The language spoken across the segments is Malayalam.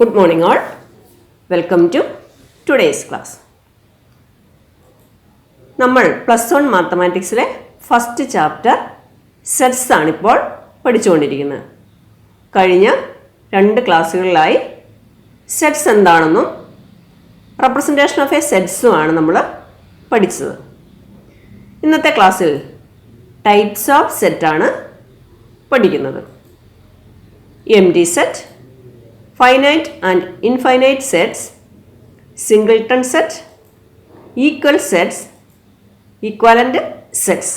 Good morning all. Welcome to today's class. നമ്മൾ +1 മാത്തമാറ്റിക്സിലെ ഫസ്റ്റ് ചാപ്റ്റർ സെറ്റ്സ് ആണിപ്പോൾ പഠിച്ചുകൊണ്ടിരിക്കുന്നത്. കഴിഞ്ഞ 2 ക്ലാസ്സുകളിലായി സെറ്റ്സ് എന്താണെന്നും റെപ്രസെൻറ്റേഷൻ ഓഫ് എ സെറ്റ്സുമാണ് നമ്മൾ പഠിച്ചത്. ഇന്നത്തെ ക്ലാസ്സിൽ ടൈപ്സ് ഓഫ് സെറ്റാണ് പഠിക്കുന്നത്. Empty set, finite and infinite sets, singleton set, equal sets, equivalent sets.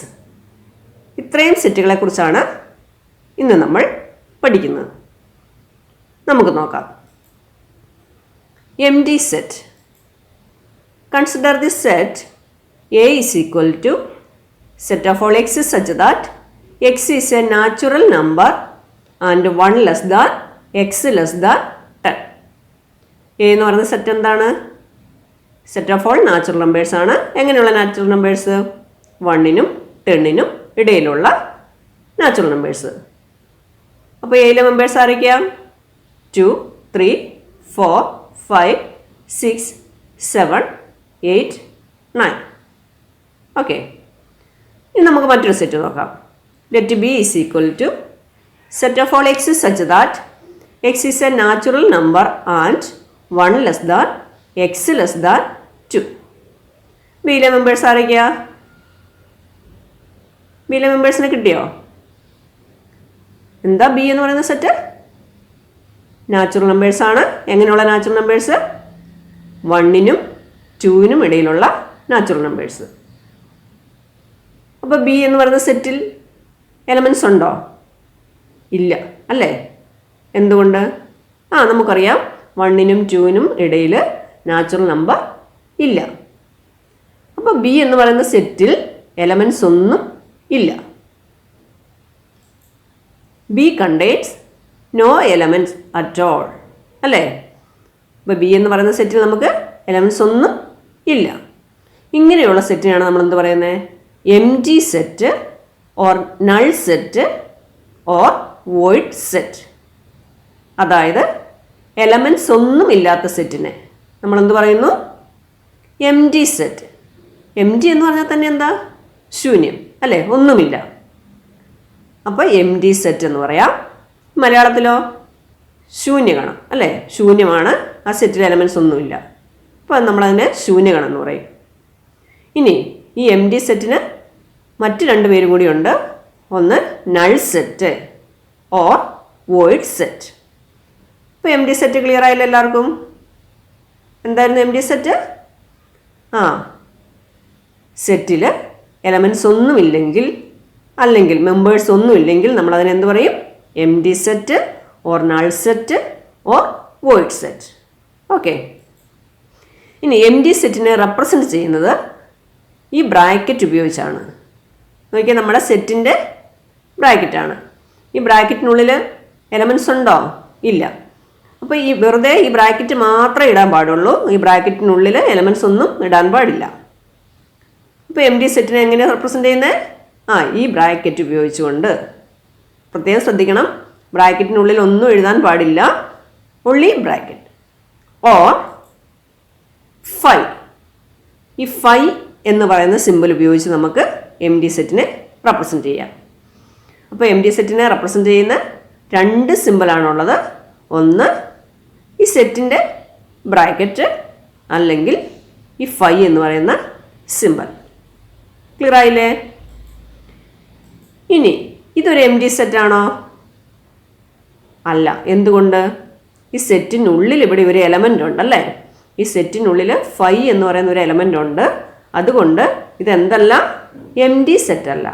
ഇത്രയും സെറ്റുകളെ കുറിച്ചാണ് ഇന്ന് നമ്മൾ പഠിക്കുന്നത്. നമുക്ക് നോക്കാം. Empty set. Consider this set A is equal to set of all x such that x is a natural number and 1 less than x less than 10. A എന്ന് പറയുന്ന സെറ്റ് എന്താണ്? Set of all natural numbers ആണ്. എങ്ങനെയുള്ള നാച്ചുറൽ നമ്പേഴ്സ്? 1നും 10നും ഇടയിലുള്ള നാച്ചുറൽ നമ്പേഴ്സ്. അപ്പോൾ എയിലെ മെമ്പേഴ്സ് ആരൊക്കെയാ? 2, 3, 4, 5, 6, 7, 8, 9. ഓക്കെ, ഇനി നമുക്ക് മറ്റൊരു സെറ്റ് നോക്കാം. Let b is equal to set of all x such that x is a natural number and 1 less than x less than 2. ബിയിലെ മെമ്പേഴ്സ് ആരൊക്കെയാ? ബിയിലെ മെമ്പേഴ്സിനെ കിട്ടിയോ? എന്താ ബി എന്ന് പറയുന്ന സെറ്റ്? നാച്ചുറൽ നമ്പേഴ്സ് ആണ്. എങ്ങനെയുള്ള നാച്ചുറൽ നമ്പേഴ്സ്? 1നും 2നും ഇടയിലുള്ള നാച്ചുറൽ നമ്പേഴ്സ്. അപ്പോൾ ബി എന്ന് പറയുന്ന സെറ്റിൽ എലമെൻറ്റ്സ് ഉണ്ടോ? ഇല്ല അല്ലേ? എന്തുകൊണ്ട്? നമുക്കറിയാം 1നും 2നും ഇടയിൽ നാച്ചുറൽ നമ്പർ ഇല്ല. അപ്പോൾ ബി എന്ന് പറയുന്ന സെറ്റിൽ എലമെൻറ്റ്സ് ഒന്നും ഇല്ല. B contains no elements at all അല്ലേ? അപ്പോൾ ബി എന്ന് പറയുന്ന സെറ്റിൽ നമുക്ക് എലമെൻറ്റ്സ് ഒന്നും ഇല്ല. ഇങ്ങനെയുള്ള സെറ്റിനാണ് നമ്മൾ എന്ത് പറയുന്നത്? Empty set or null set or void set. അതായത് എലമെൻറ്റ്സ് ഒന്നും ഇല്ലാത്ത സെറ്റിനെ നമ്മളെന്ത് പറയുന്നു? Empty set. എംപ്റ്റി എന്ന് പറഞ്ഞാൽ തന്നെ എന്താ? ശൂന്യം അല്ലേ? ഒന്നുമില്ല. അപ്പോൾ എംപ്റ്റി സെറ്റ് എന്ന് പറയാം. മലയാളത്തിലോ? ശൂന്യഗണം അല്ലേ? ശൂന്യമാണ്. ആ സെറ്റിൽ എലമെൻറ്റ്സ് ഒന്നുമില്ല. അപ്പോൾ നമ്മളതിനെ ശൂന്യഗണം എന്ന് പറയും. ഇനി ഈ എംപ്റ്റി സെറ്റിന് മറ്റ് 2 പേരും കൂടിയുണ്ട്. ഒന്ന് null set or void set. ഇപ്പോൾ എംപ്റ്റി സെറ്റ് ക്ലിയർ ആയില്ല എല്ലാവർക്കും? എന്തായിരുന്നു എംപ്റ്റി സെറ്റ്? സെറ്റിൽ എലമെൻറ്റ്സ് ഒന്നുമില്ലെങ്കിൽ അല്ലെങ്കിൽ മെമ്പേഴ്സ് ഒന്നുമില്ലെങ്കിൽ നമ്മളതിനെ എന്ത് പറയും? Empty set or null set or void set. Okay, ഇനി എംപ്റ്റി സെറ്റിനെ റെപ്രസെൻറ്റ് ചെയ്യുന്നത് ഈ ബ്രാക്കറ്റ് ഉപയോഗിച്ചാണ്. നോക്കിയാൽ നമ്മുടെ സെറ്റിൻ്റെ ബ്രാക്കറ്റാണ്. ഈ ബ്രാക്കറ്റിനുള്ളിൽ എലമെൻറ്റ്സ് ഉണ്ടോ? ഇല്ല. അപ്പോൾ ഈ വെറുതെ ഈ ബ്രാക്കറ്റ് മാത്രമേ ഇടാൻ പാടുള്ളൂ. ഈ ബ്രാക്കറ്റിനുള്ളിൽ എലമെൻറ്റ്സ് ഒന്നും ഇടാൻ പാടില്ല. അപ്പോൾ എംപ്റ്റി സെറ്റിനെ എങ്ങനെയാണ് റെപ്രസെൻറ്റ് ചെയ്യുന്നത്? ഈ ബ്രാക്കറ്റ് ഉപയോഗിച്ചുകൊണ്ട്. പ്രത്യേകം ശ്രദ്ധിക്കണം, ബ്രാക്കറ്റിനുള്ളിൽ ഒന്നും എഴുതാൻ പാടില്ല. Only bracket or phi. ഈ ഫൈ എന്ന് പറയുന്ന സിമ്പിൾ ഉപയോഗിച്ച് നമുക്ക് എംപ്റ്റി സെറ്റിനെ റെപ്രസെൻറ്റ് ചെയ്യാം. അപ്പോൾ എംപ്റ്റി സെറ്റിനെ റെപ്രസെൻറ്റ് ചെയ്യുന്ന 2 സിമ്പിളാണുള്ളത്. ഒന്ന് ഈ സെറ്റിൻ്റെ ബ്രാക്കറ്റ്, അല്ലെങ്കിൽ ഈ ഫൈ എന്ന് പറയുന്ന സിമ്പിൾ. ക്ലിയർ ആയില്ലേ? ഇനി ഇതൊരു എംപ്റ്റി സെറ്റാണോ? അല്ല. എന്തുകൊണ്ട്? ഈ സെറ്റിനുള്ളിൽ ഇവിടെ ഒരു എലമെൻ്റ് ഉണ്ടല്ലേ? ഈ സെറ്റിനുള്ളിൽ ഫൈ എന്ന് പറയുന്ന ഒരു എലമെൻ്റ് ഉണ്ട്. അതുകൊണ്ട് ഇതെന്തല്ല? എംപ്റ്റി സെറ്റല്ല.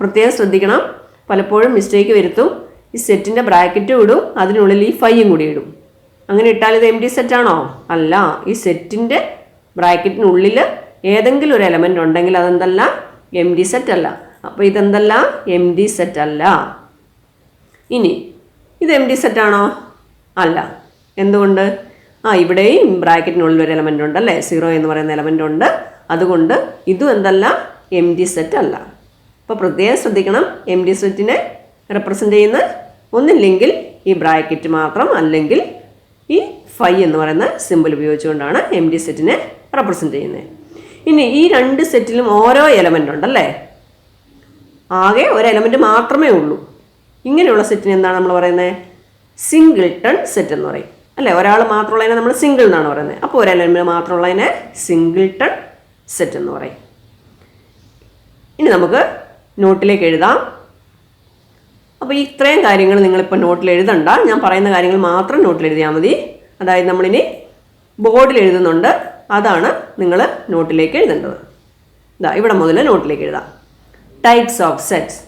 പ്രത്യേകം ശ്രദ്ധിക്കണം, പലപ്പോഴും മിസ്റ്റേക്ക് വരുത്തും. ഈ സെറ്റിൻ്റെ ബ്രാക്കറ്റും ഇടും, അതിനുള്ളിൽ ഈ ഫൈയും കൂടി ഇടും. അങ്ങനെ ഇട്ടാൽ ഇത് എംപ്റ്റി സെറ്റാണോ? അല്ല. ഈ സെറ്റിൻ്റെ ബ്രാക്കറ്റിനുള്ളിൽ ഏതെങ്കിലും ഒരു എലമെൻ്റ് ഉണ്ടെങ്കിൽ അതെന്തല്ല? എംപ്റ്റി സെറ്റ് അല്ല. അപ്പോൾ ഇതെന്തല്ല? എംപ്റ്റി സെറ്റ് അല്ല. ഇനി ഇത് എംപ്റ്റി സെറ്റാണോ? അല്ല. എന്തുകൊണ്ട്? ഇവിടെയും ബ്രാക്കറ്റിനുള്ളിൽ ഒരു എലമെൻ്റ് ഉണ്ടല്ലേ? 0 എന്ന് പറയുന്ന എലമെൻ്റ് ഉണ്ട്. അതുകൊണ്ട് ഇതും എന്തല്ല? എംപ്റ്റി സെറ്റ് അല്ല. അപ്പോൾ പ്രത്യേകം ശ്രദ്ധിക്കണം, എംപ്റ്റി സെറ്റിനെ റെപ്രസെൻ്റ് ചെയ്യുന്ന ഒന്നില്ലെങ്കിൽ ഈ ബ്രാക്കറ്റ് മാത്രം, അല്ലെങ്കിൽ ഈ ഫൈ എന്ന് പറയുന്ന സിമ്പിൾ ഉപയോഗിച്ചുകൊണ്ടാണ് എം ഡി സെറ്റിനെ റെപ്രസെൻറ്റ് ചെയ്യുന്നത്. ഇനി ഈ രണ്ട് സെറ്റിലും ഓരോ എലമെൻ്റ് ഉണ്ടല്ലേ, ആകെ ഒരു എലമെൻറ്റ് മാത്രമേ ഉള്ളൂ. ഇങ്ങനെയുള്ള സെറ്റിന് എന്താണ് നമ്മൾ പറയുന്നത്? സിംഗിൾട്ടൺ സെറ്റ് എന്ന് പറയും അല്ലേ. ഒരാൾ മാത്രമുള്ളതിനെ നമ്മൾ സിംഗിൾ എന്നാണ് പറയുന്നത്. അപ്പോൾ ഒരു എലമെൻറ്റ് മാത്രമുള്ളതിനെ സിംഗിൾട്ടൺ സെറ്റ് എന്ന് പറയും. ഇനി നമുക്ക് നോട്ടിലേക്ക് എഴുതാം. അപ്പോൾ ഇത്രയും കാര്യങ്ങൾ നിങ്ങളിപ്പോൾ നോട്ടിൽ എഴുതണ്ട, ഞാൻ പറയുന്ന കാര്യങ്ങൾ മാത്രം നോട്ടിൽ എഴുതിയാൽ മതി. അതായത് നമ്മളിനി ബോർഡിൽ എഴുതുന്നുണ്ട്, അതാണ് നിങ്ങൾ നോട്ടിലേക്ക് എഴുതേണ്ടത്. ഇതാ ഇവിടെ മുതൽ നോട്ടിലേക്ക് എഴുതാം. Types of sets.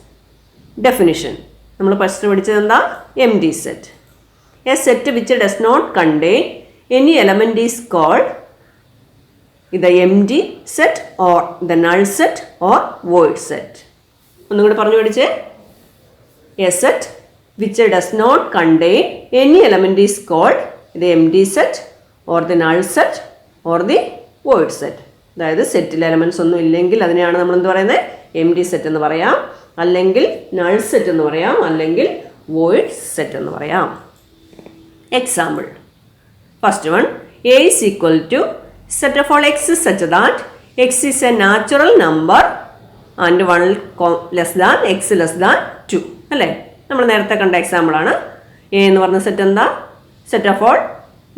ഡെഫിനിഷൻ നമ്മൾ ഫസ്റ്റ് പഠിച്ചത് എന്താ? Empty set. A set which does not contain any element is called the empty set or the null set or void set. ഒന്നുകൂടി പറഞ്ഞു പഠിച്ചേ. A set which does not contain any element is called the empty set or the null set or the void set. അതായത് സെറ്റിൽ എലമെൻറ്റ്സ് ഒന്നും ഇല്ലെങ്കിൽ അതിനെയാണ് നമ്മൾ എന്ത് പറയുന്നത്? എം ഡി സെറ്റ് എന്ന് പറയാം, അല്ലെങ്കിൽ നൾ സെറ്റ് എന്ന് പറയാം, അല്ലെങ്കിൽ വോയിഡ് സെറ്റ് എന്ന് പറയാം. Example. First one, a is equal to set of all x such that x is a natural number and 1 less than x less than 2 അല്ലേ. നമ്മൾ നേരത്തെ കണ്ട എക്സാമ്പിളാണ്. എ എന്ന് പറഞ്ഞ സെറ്റ് എന്താ? Set of all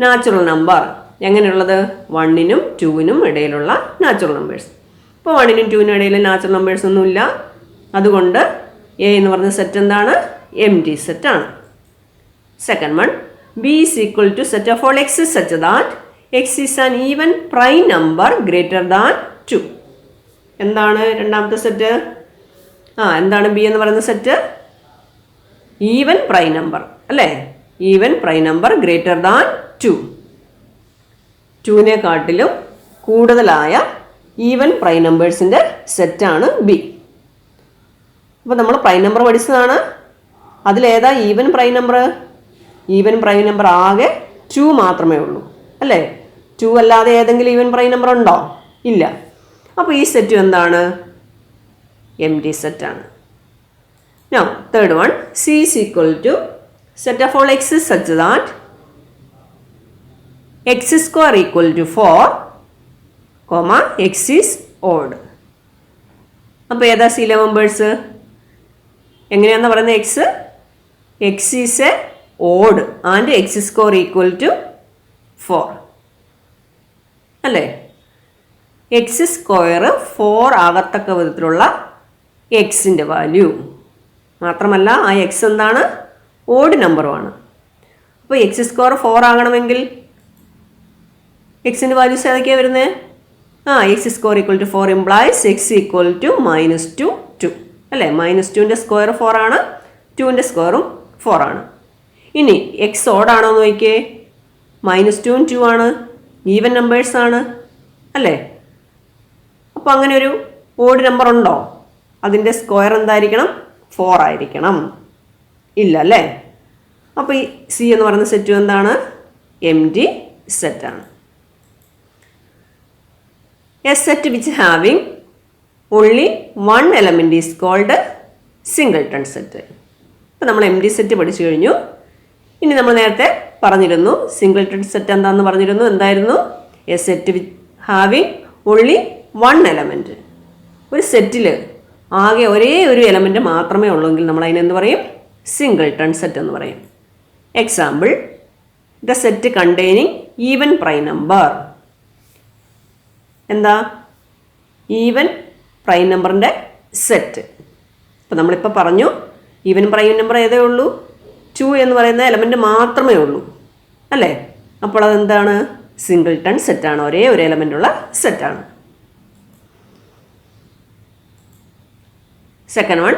natural number. എങ്ങനെയുള്ളത്? 1നും 2നും ഇടയിലുള്ള നാച്ചുറൽ നമ്പേഴ്സ്. ഇപ്പോൾ 1നും 2നും ഇടയിൽ നാച്ചുറൽ നമ്പേഴ്സ് ഒന്നുമില്ല, അതുകൊണ്ട് എ എന്ന് പറഞ്ഞ സെറ്റ് എന്താണ്? എം ഡി സെറ്റാണ്. Second one, b is equal to set of all x such that x is an even prime number greater than 2. എന്താണ് രണ്ടാമത്തെ സെറ്റ്? എന്താണ് ബി എന്ന് പറയുന്ന സെറ്റ്? ഈവൻ പ്രൈം നമ്പർ അല്ലേ. Even prime number greater than 2. 2നെ കാട്ടിലും കൂടുതലായ ഈവൻ പ്രൈം നമ്പേഴ്സിൻ്റെ സെറ്റാണ് ബി. അപ്പോൾ നമ്മൾ പ്രൈം നമ്പർ പഠിച്ചതാണ്. അതിലേതാ even prime number? Even prime number ആകെ 2 മാത്രമേ ഉള്ളൂ അല്ലേ. 2 അല്ലാതെ ഏതെങ്കിലും ഈവൻ പ്രൈം നമ്പർ ഉണ്ടോ? ഇല്ല. അപ്പോൾ ഈ സെറ്റ് എന്താണ്? എം ഡി സെറ്റാണ്. Now third one, c is equal to set of all x such that x square equal to 4, x is odd. അപ്പോൾ ഏതാ സിയിലെ മെമ്പേഴ്സ്? എങ്ങനെയാണെന്ന് പറയുന്നത്? X is a odd and x square equal to 4 അല്ലേ. എക്സ് സ്ക്വയർ 4 ആകത്തക്ക വിധത്തിലുള്ള എക്സിൻ്റെ വാല്യൂ. മാത്രമല്ല ആ എക്സ് എന്താണ്? ഓഡ് നമ്പറുമാണ്. അപ്പോൾ എക്സ് സ്ക്വയർ 4 ആകണമെങ്കിൽ എക്സിൻ്റെ വാല്യൂസ് ഏതൊക്കെയാണ് വരുന്നത്? X square equal to 4 implies x equal to -2 അല്ലേ. -2ൻ്റെ സ്ക്വയർ 4 ആണ്, 2ൻ്റെ സ്ക്വയറും 4 ആണ്. ഇനി എക്സ് ഓഡാണോ എന്ന് നോക്കിയേ. -2ഉം 2 ആണ്, ഈവൻ നമ്പേഴ്സ് ആണ് അല്ലേ. അപ്പോൾ അങ്ങനെ ഒരു ഓഡ് നമ്പർ ഉണ്ടോ? അതിൻ്റെ സ്ക്വയർ എന്തായിരിക്കണം? 4 ആയിരിക്കണം. ഇല്ല അല്ലേ. അപ്പോൾ ഈ സി എന്ന് പറയുന്ന സെറ്റ് എന്താണ്? എം ഡി സെറ്റാണ്. A set which having only 1 element is called singleton set. ഇപ്പോൾ നമ്മൾ എം ഡി സെറ്റ് പഠിച്ചു കഴിഞ്ഞു. ഇനി നമ്മൾ നേരത്തെ പറഞ്ഞിരുന്നു സിംഗിൾട്ടൺ സെറ്റ് എന്താണെന്ന് പറഞ്ഞിരുന്നു. എന്തായിരുന്നു? A set with having only 1 element. ഒരു സെറ്റിൽ ആകെ ഒരേ ഒരു എലമെൻറ്റ് മാത്രമേ ഉള്ളൂവെങ്കിൽ നമ്മൾ അതിനെന്ത് പറയും? സിംഗിൾട്ടൺ സെറ്റ് എന്ന് പറയും. Example, the set containing even prime number. എന്താ? ഈവൻ പ്രൈം നമ്പറിൻ്റെ സെറ്റ്. അപ്പോൾ നമ്മളിപ്പോൾ പറഞ്ഞു ഈവൻ പ്രൈം നമ്പർ ഏതേ ഉള്ളൂ? 2 എന്ന് പറയുന്ന എലമെൻറ്റ് മാത്രമേ ഉള്ളൂ അല്ലേ. അപ്പോൾ അതെന്താണ്? സിംഗിൾട്ടൺ സെറ്റാണ്, ഒരേ ഒരു എലമെൻ്റ് ഉള്ള സെറ്റാണ്. Second one,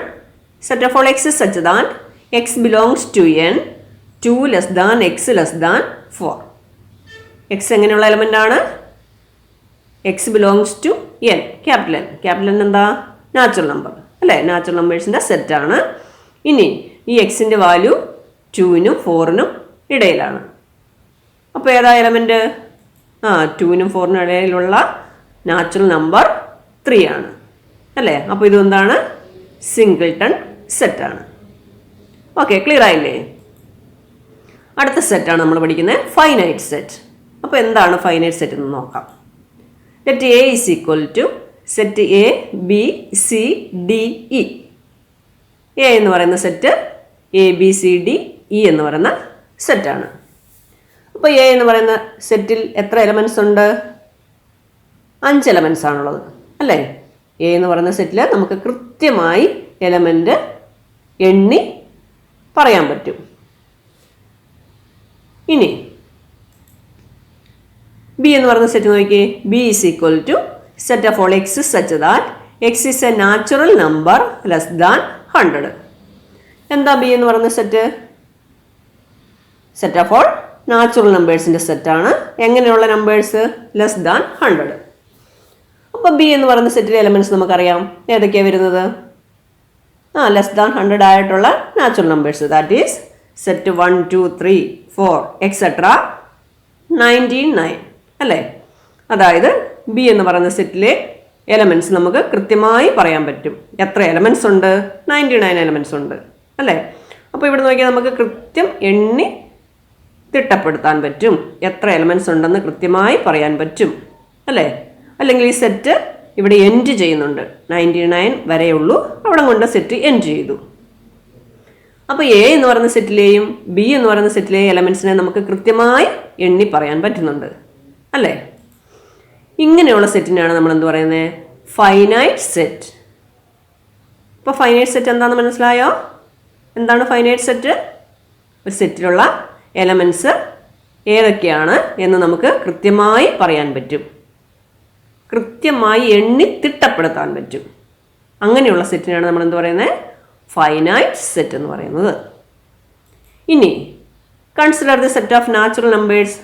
set of all x such that x belongs to n 2 less than x less than 4. X എങ്ങനെയുള്ള എലമെൻ്റ് ആണ്? X belongs to n, capital N. Capital N എന്താ? നാച്ചുറൽ നമ്പർ അല്ലേ. നാച്ചുറൽ നമ്പേഴ്സിൻ്റെ സെറ്റാണ്. ഇനി ഈ എക്സിൻ്റെ വാല്യൂ 2നും 4നും ഇടയിലാണ്. അപ്പോൾ ഏതാ എലമെൻറ്റ്? 2നും 4നും ഇടയിലുള്ള നാച്ചുറൽ നമ്പർ 3 ആണ് അല്ലേ. അപ്പോൾ ഇതെന്താണ്? സിംഗിൾട്ടൺ സെറ്റാണ്. ഓക്കെ, ക്ലിയർ ആയില്ലേ? അടുത്ത സെറ്റാണ് നമ്മൾ പഠിക്കുന്നത് ഫൈനൈറ്റ് സെറ്റ്. അപ്പോൾ എന്താണ് ഫൈനൈറ്റ് സെറ്റ് എന്ന് നോക്കാം. Let a is equal to set a b c d e. A എന്ന് പറയുന്ന set a b c d e എന്ന് പറയുന്ന സെറ്റാണ്. അപ്പോൾ എ എന്ന് പറയുന്ന സെറ്റിൽ എത്ര എലമെൻറ്റ്സ് ഉണ്ട്? 5 എലമെൻറ്റ്സ് ആണുള്ളത് അല്ലേ? എ എന്ന് പറയുന്ന സെറ്റിൽ നമുക്ക് കൃത്യമായി എലമെൻറ്റ് എണ്ണി പറയാൻ പറ്റും. ഇനി ബി എന്ന് പറയുന്ന സെറ്റ് നോക്കിയേ. B is equal to set of all x such that x is a natural number less than 100. എന്താ ബി എന്ന് പറയുന്ന set? Set of all natural നമ്പേഴ്സിൻ്റെ സെറ്റാണ്. എങ്ങനെയുള്ള നമ്പേഴ്സ്? Less than 100. അപ്പോൾ ബി എന്ന് പറയുന്ന സെറ്റിലെ എലമെൻറ്റ്സ് നമുക്കറിയാം. ഏതൊക്കെയാണ് വരുന്നത്? ലെസ് ദാൻ 100 ആയിട്ടുള്ള natural numbers. That is set 1 2 3 4 etcetera 99 അല്ലേ? അതായത് ബി എന്ന് പറയുന്ന സെറ്റിലെ എലമെൻറ്റ്സ് നമുക്ക് കൃത്യമായി പറയാൻ പറ്റും. എത്ര എലമെൻറ്റ്സ് ഉണ്ട്? 99 എലമെൻറ്റ്സ് ഉണ്ട് അല്ലേ? അപ്പോൾ ഇവിടെ നോക്കിയാൽ നമുക്ക് കൃത്യം എണ്ണി തിട്ടപ്പെടുത്താൻ പറ്റും. എത്ര എലമെൻറ്റ്സ് ഉണ്ടെന്ന് കൃത്യമായി പറയാൻ പറ്റും അല്ലേ? അല്ലെങ്കിൽ ഈ സെറ്റ് ഇവിടെ എൻഡ് ചെയ്യുന്നുണ്ട്. 99 വരെയുള്ളൂ, അവിടെ കൊണ്ട് സെറ്റ് എൻഡ് ചെയ്തു. അപ്പോൾ എ എന്ന് പറയുന്ന സെറ്റിലെയും ബി എന്ന് പറയുന്ന സെറ്റിലെയും എലമെൻറ്റ്സിനെ നമുക്ക് കൃത്യമായി എണ്ണി പറയാൻ പറ്റുന്നുണ്ട് അല്ലേ? ഇങ്ങനെയുള്ള സെറ്റിനാണ് നമ്മൾ എന്ത് പറയുന്നത്? Finite set. ഇപ്പോൾ ഫൈനൈറ്റ് സെറ്റ് എന്താണെന്ന് മനസ്സിലായോ? എന്താണ് ഫൈനൈറ്റ് സെറ്റ്? ഒരു സെറ്റിലുള്ള എലമെൻറ്റ്സ് ഏതൊക്കെയാണ് എന്ന് നമുക്ക് കൃത്യമായി പറയാൻ പറ്റും, കൃത്യമായി എണ്ണി തിട്ടപ്പെടുത്താൻ പറ്റും. അങ്ങനെയുള്ള സെറ്റിനാണ് നമ്മൾ എന്ത് പറയുന്നത്? ഫൈനൈറ്റ് സെറ്റ് എന്ന് പറയുന്നത്. ഇനി consider the set of natural numbers.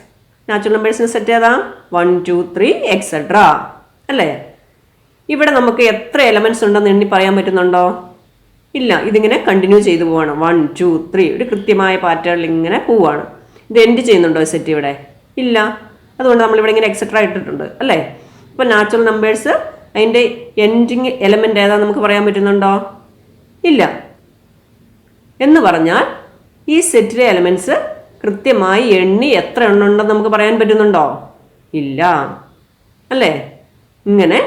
Natural നമ്പേഴ്സിൻ്റെ സെറ്റ് ഏതാ? 1 2 3 എക്സെട്ര അല്ലേ? ഇവിടെ നമുക്ക് എത്ര എലമെൻറ്റ്സ് ഉണ്ടെന്ന് എണ്ണി പറയാൻ പറ്റുന്നുണ്ടോ? ഇല്ല. ഇതിങ്ങനെ കണ്ടിന്യൂ ചെയ്തു പോവാണ്. 1 2 3 ഒരു കൃത്യമായ പാറ്റേണിൽ ഇങ്ങനെ പോവുകയാണ്. ഇത് എൻഡ് ചെയ്യുന്നുണ്ടോ സെറ്റ്? ഇവിടെ ഇല്ല. അതുകൊണ്ട് നമ്മളിവിടെ ഇങ്ങനെ എക്സെട്ര ഇട്ടിട്ടുണ്ട് അല്ലേ? അപ്പോൾ നാച്ചുറൽ നമ്പേഴ്സ് അതിൻ്റെ എൻഡിങ് എലമെൻ്റ് ഏതാ നമുക്ക് പറയാൻ പറ്റുന്നുണ്ടോ? ഇല്ല. എന്ന് പറഞ്ഞാൽ ഈ സെറ്റിലെ എലമെൻറ്റ്സ് കൃത്യമായി എണ്ണി എത്ര എണ്ണം ഉണ്ടെന്ന് നമുക്ക് പറയാൻ പറ്റുന്നുണ്ടോ? ഇല്ല അല്ലേ? ഇങ്ങനെ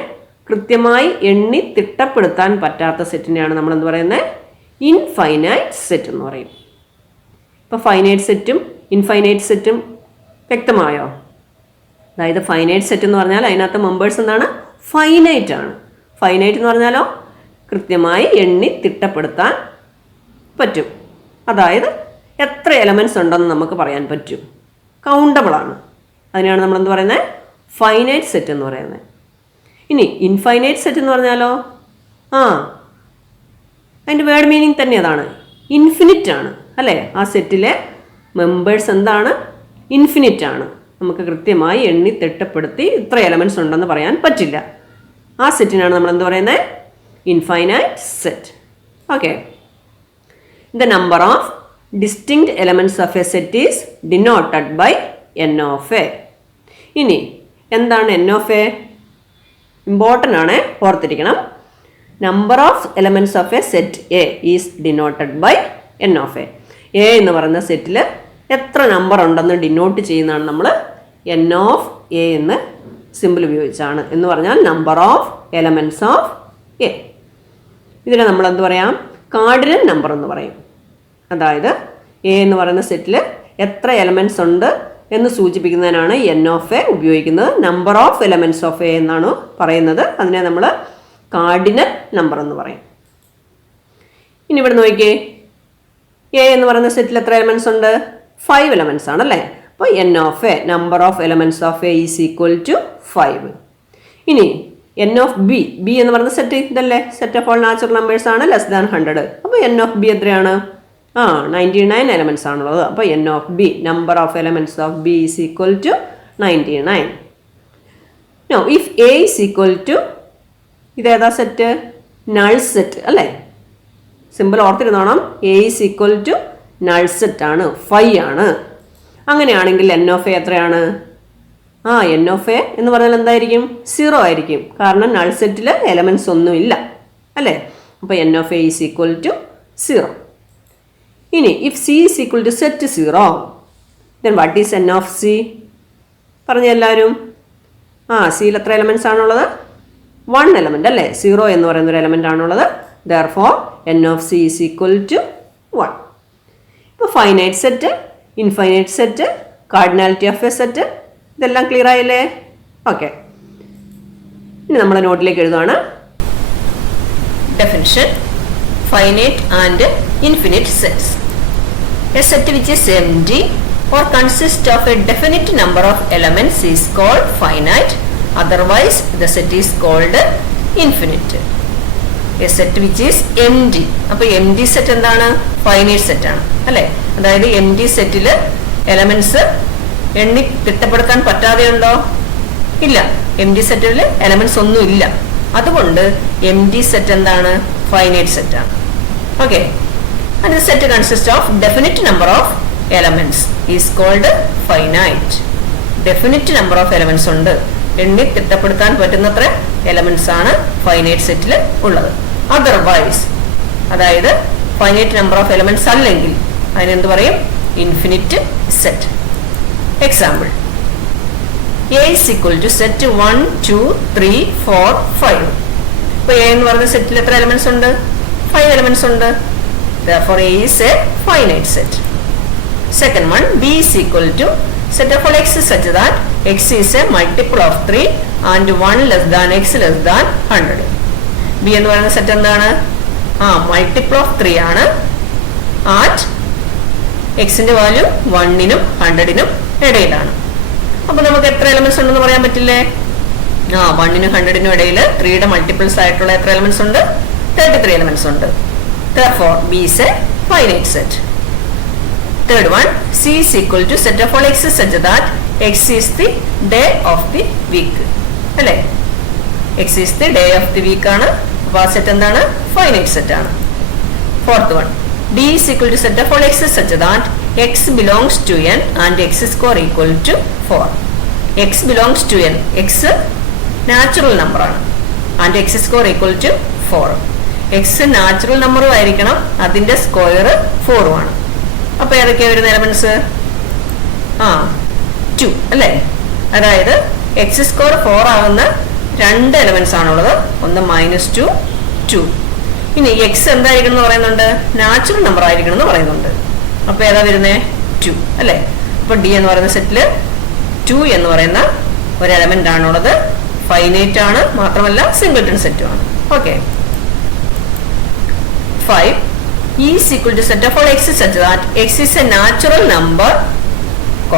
കൃത്യമായി എണ്ണി തിട്ടപ്പെടുത്താൻ പറ്റാത്ത സെറ്റിനെയാണ് നമ്മൾ എന്ത് പറയുന്നത്? ഇൻഫൈനൈറ്റ് സെറ്റ് എന്ന് പറയും. ഇപ്പോൾ ഫൈനൈറ്റ് സെറ്റും ഇൻഫൈനൈറ്റ് സെറ്റും വ്യക്തമായോ? അതായത് ഫൈനൈറ്റ് സെറ്റ് എന്ന് പറഞ്ഞാൽ അതിനകത്ത് മെമ്പേഴ്സ് എന്താണ്? ഫൈനൈറ്റ് ആണ്. ഫൈനൈറ്റ് എന്ന് പറഞ്ഞാലോ കൃത്യമായി എണ്ണി തിട്ടപ്പെടുത്താൻ പറ്റും. അതായത് എത്ര എലമെൻറ്റ്സ് ഉണ്ടെന്ന് നമുക്ക് പറയാൻ പറ്റും, കൗണ്ടബിൾ ആണ്. അതിനാണ് നമ്മൾ എന്ത് പറയുന്നത്? ഫൈനൈറ്റ് സെറ്റ് എന്ന് പറയുന്നത്. ഇനി ഇൻഫൈനൈറ്റ് സെറ്റ് എന്ന് പറഞ്ഞാലോ അതിൻ്റെ വേർഡ് മീനിങ് തന്നെ അതാണ്, ഇൻഫിനിറ്റ് ആണ് അല്ലേ? ആ സെറ്റിലെ മെമ്പേഴ്സ് എന്താണ്? ഇൻഫിനിറ്റ് ആണ്. നമുക്ക് കൃത്യമായി എണ്ണി തിട്ടപ്പെടുത്തി ഇത്ര എലമെൻറ്റ്സ് ഉണ്ടെന്ന് പറയാൻ പറ്റില്ല. ആ സെറ്റിനാണ് നമ്മൾ എന്ത് പറയുന്നത്? Infinite set. Okay. The number of distinct elements of a set is denoted by n of a. ഇനി എന്താണ് എൻ ഓഫ് എ? ഇമ്പോർട്ടൻ്റ് ആണ്, ഓർത്തിരിക്കണം. Number of elements of a set a is denoted by n of a. A എന്ന് പറയുന്ന സെറ്റിൽ എത്ര നമ്പർ ഉണ്ടെന്ന് ഡിനോട്ട് ചെയ്യുന്നതാണ് നമ്മൾ എൻ ഓഫ് എ എന്ന് സിമ്പിൾ ഉപയോഗിച്ചാണ്. എന്ന് പറഞ്ഞാൽ number of elements of a. ഇതിനെ നമ്മൾ എന്ത് പറയാം? കാർഡിനൽ നമ്പർ എന്ന് പറയും. അതായത് എ എന്ന് പറയുന്ന സെറ്റിൽ എത്ര എലമെൻറ്റ്സ് ഉണ്ട് എന്ന് സൂചിപ്പിക്കുന്നതിനാണ് എൻ ഓഫ് എ ഉപയോഗിക്കുന്നത്. Number of elements of A എന്നാണ് പറയുന്നത്. അതിനെ നമ്മൾ കാർഡിനൽ നമ്പർ എന്ന് പറയും. ഇനി ഇവിടെ നോക്കിയേ, എ എന്ന് പറയുന്ന സെറ്റിൽ എത്ര എലമെൻറ്റ്സ് ഉണ്ട്? 5 എലമെൻറ്റ്സ് ആണല്ലേ? അപ്പോൾ N of a, number of elements of a is equal to 5. ഇനി എൻ ഓഫ് ബി, ബി എന്ന് പറയുന്ന സെറ്റ് ഇതല്ലേ? Set of all natural numbers ആണ്, ലെസ് ദാൻ 100. അപ്പോൾ എൻ ഓഫ് ബി എത്രയാണ്? 99 എലമെൻറ്റ്സ് ആണുള്ളത്. അപ്പോൾ N of B, number of elements of B is equal to 99. No if A is equal to, ഇതേതാ സെറ്റ്? നൾ സെറ്റ് അല്ലേ? സിമ്പിൾ ഓർത്തിരുന്നോണം. A is equal to null set ആണ്, 5 ആണ്. അങ്ങനെയാണെങ്കിൽ എൻ ഓഫ് എ എത്രയാണ്? എൻ ഓഫ് എ എന്ന് പറഞ്ഞാൽ എന്തായിരിക്കും? 0 ആയിരിക്കും. കാരണം നൾ സെറ്റിൽ എലമെൻറ്റ്സ് ഒന്നുമില്ല അല്ലേ? അപ്പോൾ N of a is equal to 0. ഇനി if c is equal to set 0, then what is n of c? പറഞ്ഞ എല്ലാവരും. സിയിൽ എത്ര എലമെൻറ്റ്സ് ആണുള്ളത്? 1 എലമെൻ്റ് അല്ലേ? 0 എന്ന് പറയുന്ന ഒരു എലമെൻ്റ് ആണുള്ളത്. Therefore n of c is equal to 1. ഇപ്പോൾ finite set, infinite set, cardinality of a set, ഇതെല്ലാം ക്ലിയർ ആയില്ലേ? ഓക്കെ, ഇനി നമ്മൾ നോട്ടിലേക്ക് എഴുതുകയാണ്. Definition: finite and infinite sets. A set which is empty or consists of a definite number of elements is called finite. Otherwise, the set is called infinite. A set which is empty. അപ്പോൾ empty set എന്താണ്? finite set ആണ് അല്ലേ? അതായത് empty സെറ്റിൽ എലമെന്റ്സ് എണ്ണി തിട്ടപ്പെടുത്താൻ പറ്റാതെയുണ്ടോ? ഇല്ല. empty സെറ്റിൽ എലമെന്റ്സ് ഒന്നും ഇല്ല. അതുകൊണ്ട് empty set എന്താണ്? finite set ആണ്. Okay, and the set consists of definite number of elements is called finite. definite number of elements ഉണ്ട്, എണ്ണി തിട്ടപ്പെടുത്താൻ പറ്റുന്നത്ര എലമെന്റ്സ് ആണ് ഫൈനൈറ്റ് സെറ്റിൽ ഉള്ളത്. അതർവൈസ്, അതായത് ഫൈനൈറ്റ് നമ്പർ ഓഫ് എലമെന്റ്സ് അല്ലെങ്കിൽ അതിനെന്ത് പറയും? Infinite set. Example: a is equal to set 1 2 3 4 5. ഇപ്പോൾ എ എന്ന് പറയുന്ന സെറ്റിൽ എത്ര എലമെന്റ്സ് ഉണ്ട്? 5 എലമെന്റ്സ് ഉണ്ട്. Therefore A is a finite set. Second one, B is equal to set of all x such that x is a multiple of 3 and 1 less than x less than 100. B എന്ന് പറയുന്ന സെറ്റ് എന്താണ്? മൾട്ടിപ്പിൾ ഓഫ് 3 ആണ്. ആറ്റ് എക്സിന്റെ വാല്യൂ 1നും 100നും ഇടയിലാണ്. അപ്പൊ നമുക്ക് എത്ര എലമെന്റ്സ് ഉണ്ടെന്ന് പറയാൻ പറ്റില്ലേ? 1നും 100നും ഇടയിൽ 3യുടെ മൾട്ടിപ്പിൾസ് ആയിട്ടുള്ള എത്ര എലമെന്റ്സ് ഉണ്ട്? 33 എലമെന്റ്സ് ഉണ്ട്. Therefore, B is a finite set. Third one, C is equal to set of all x such that x is the day of the week. അല്ലേ? x is the day of the week ആണ്. അപ്പോൾ ആ സെറ്റ് എന്താണ്? ഫൈനൈറ്റ് സെറ്റ് ആണ്. Fourth one, D is equal to set of all x such that x belongs to n and x square equal to 4. x belongs to n, x natural number ആണ്, and x square equal to 4. X natural നമ്പറും ആയിരിക്കണം, അതിന്റെ സ്ക്വയർ 4 ആണ്. അപ്പൊ ഏതൊക്കെയാ വരുന്ന എലമെന്റ്സ്? 2 അല്ലേ? അതായത് എക്സ് സ്ക്വയർ 4 ആവുന്ന 2 എലമെന്റ്സ് ആണുള്ളത്. ഒന്ന് -2 2. ഇനി എക്സ് എന്തായിരിക്കണം എന്ന് പറയുന്നുണ്ട്? നാച്ചുറൽ നമ്പർ ആയിരിക്കണം എന്ന് പറയുന്നുണ്ട്. അപ്പൊ ഏതാ വരുന്നേ? 2 അല്ലേ? അപ്പൊ ഡി എന്ന് പറയുന്ന സെറ്റില് 2 എന്ന് പറയുന്ന ഒരു എലമെന്റ് ആണുള്ളത്. ഫൈനൈറ്റ് ആണ്, മാത്രമല്ല സിംഗിൾട്ടൺ സെറ്റും ആണ്. Okay. 5, E is equal to set of all x such that x is a natural number,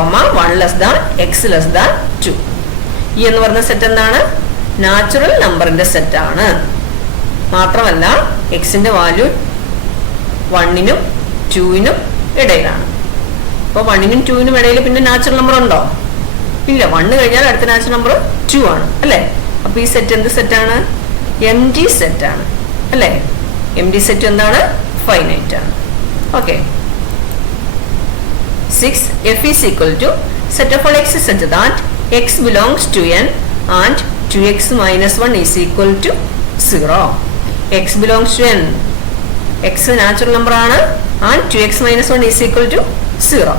1 less than x less than 2. E എന്ന് പറയുന്ന സെറ്റ് എന്താണ്? നാച്ചുറൽ നമ്പറിന്റെ സെറ്റ് ആണ്. മാത്രമല്ല എക്സിന്റെ വാല്യൂ 1നും 2നും ഇടയിലാണ്. അപ്പോൾ 1നും 2നും ഇടയിൽ പിന്നെ നാച്ചുറൽ നമ്പർ ഉണ്ടോ? ഇല്ല. 1 കഴിഞ്ഞാൽ അടുത്ത നാച്ചുറൽ നമ്പർ 2 ആണ് അല്ലേ? അപ്പോൾ ഈ സെറ്റ് എന്ത് സെറ്റാണ്? എംപ്റ്റി സെറ്റ് ആണ് അല്ലേ? എംപ്റ്റി സെറ്റ് എന്താണ്? ഫൈനൈറ്റ് ആണ്. Okay. 6, F is equal to set of all x such that x belongs to n and 2x minus 1 is equal to 0. x belongs to n, x natural number ആണ്, and 2x minus 1 is equal to 0.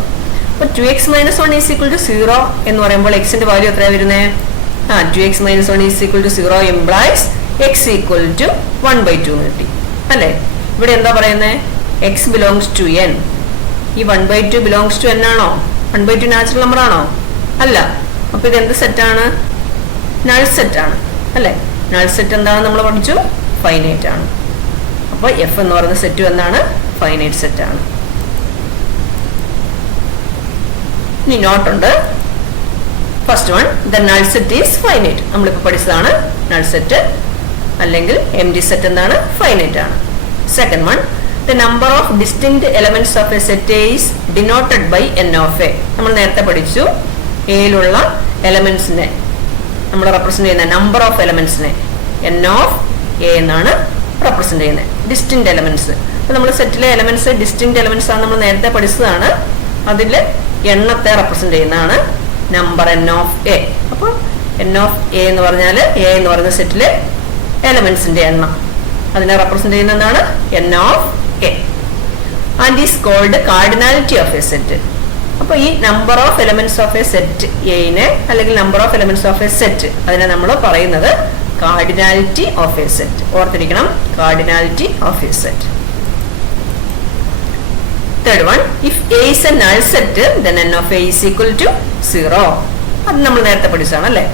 അപ്പോൾ 2x minus 1 is equal to 0 എന്ന് പറയുമ്പോൾ എക്സിന്റെ വാല്യൂ എത്രയാണ് വരുന്നത്? 2x minus 1 is equal to 0 implies x equal to 1/2 കിട്ടി അല്ലേ? ഇവിടെ എന്താ പറയുന്നത്? x belongs to n. ഈ 1/2 belongs to n ആണോ? 1/2 നാച്ചുറൽ നമ്പർ ആണോ? അല്ല. അപ്പൊ ഇത് എന്ത് സെറ്റാണ്? നൾ സെറ്റ് ആണ് അല്ലേ? നൾ സെറ്റ് എന്താണെന്ന് നമ്മൾ പഠിച്ചു? ഫൈനൈറ്റ് ആണ്. അപ്പോൾ എഫ് എന്ന് പറയുന്ന സെറ്റും എന്താണ്? ഫൈനൈറ്റ് സെറ്റ് ആണ്. ഇനി നോട്ടുണ്ട്. First one, the null set is finite. നമ്മളിപ്പോൾ പഠിച്ചതാണ് നൾ സെറ്റ് അല്ലെങ്കിൽ എംപ്റ്റി സെറ്റ് എന്താണ്? ഫൈനൈറ്റ് ആണ്. Second one, the number of distinct elements of a set is denoted by n of a. നമ്മൾ നേരത്തെ പഠിച്ചു എയിലുള്ള എലമെന്റ്സിനെ നമ്മൾ റെപ്രസെന്റ് ചെയ്യുന്ന നമ്പർ ഓഫ് എലമെന്റ്സിനെ n of a എന്നാണ് റെപ്രസെന്റ് ചെയ്യുന്നത്. Distinct elements. അപ്പോൾ നമ്മൾ സെറ്റിലെ എലമെന്റ്സ് ഡിസ്റ്റിങ്ക്ട് എലമെന്റ്സ് ആണ് നമ്മൾ നേരത്തെ പഠിച്ചതാണ്. അതിൽ എണ്ണത്തെ റെപ്രസെന്റ് ചെയ്യുന്നതാണ് നമ്പർ n of a. അപ്പോൾ n of a എന്ന് പറഞ്ഞാൽ a എന്ന് പറയുന്ന സെറ്റിലെ എലമെന്റ്സിന്റെ എണ്ണം, അതിനെ റെപ്രസെന്റ് ചെയ്യുന്നതാണ് n of a. And is called cardinality of a set. അപ്പോൾ ഈ number of elements of a set എനെ അല്ലെങ്കിൽ number of elements of a set അതിനെ നമ്മൾ പറയുന്നത് കാർഡിനാലിറ്റി ഓഫ് എ സെറ്റ്. ഓർത്തിരിക്കണം, cardinality of a set. Third one, if A is a null set, then n of A is equal to 0. അത് നമ്മൾ നേരത്തെ പഠിച്ചതാണ് അല്ലേ.